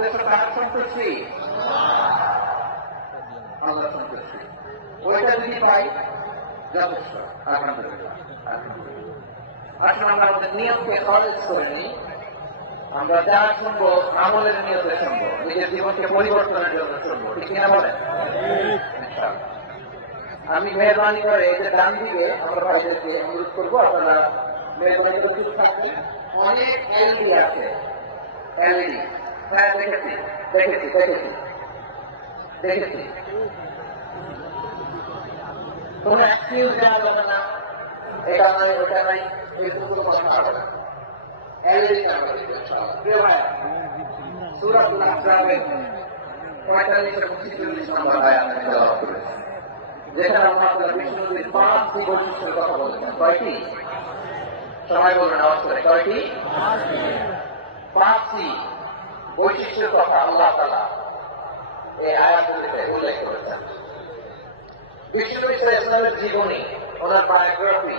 উদ্দেশ্য কার সন্তুষ্টি? আল্লাহ সন্তুষ্টি। ওইটা যদি পাই যথেষ্ট। আলহামদুলিল্লাহ। আসলে আমরা আমাদের নিয়মকে খরচ করে নিই। আমরা যা শুনবো আমলের নিয়তে শুনবো, নিজের জীবনকে পরিবর্তনের জন্য শুনবো, ঠিক কিনা বলেন? আমি মেহরবানি করে এই যে ডান দিকে আমরা ভাইদেরকে অনুরোধ করবো, আপনারা মেহরবানি করে চুপ থাকবেন। অনেক এলইডি আছে, এলইডি। হ্যাঁ, দেখেছি দেখেছি দেখেছি দেখেছি। কোন এক্সকিউজ দেওয়া যাবে না, এটা নাই ওটা নাই, এইটুকু কথা হবে না। এলইডি ক্যামেরা দিতে প্রিয় ভাই, সূরাতুল আহজাবের 45-46 নম্বর আয়াত আমি তেলাওয়াত করেছি, যেখানে আল্লাহ তাআলা বিষ্ণুর 5টি বৈশিষ্ট্যের কথা বলেছেন। কয়টি? সবাই বলবেন আওয়াজ করে, কয়টি? 5টি বৈশিষ্ট্যের কথা আল্লাহ তাআলা এই আয়াতগুলিতে উল্লেখ করেছেন। বিষ্ণু ইসলামের জীবনী, ওনার বায়োগ্রাফি